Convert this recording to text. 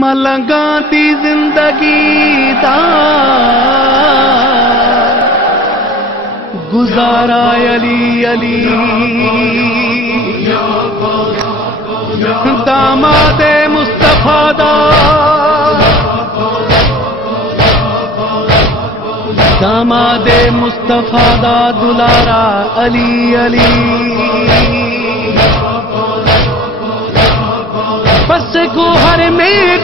ملنگاں دی زندگی دا گزارا علی علی داماد مصطفیٰ دا داماد مصطفیٰ دا دلارا علی علی بس گوہر میں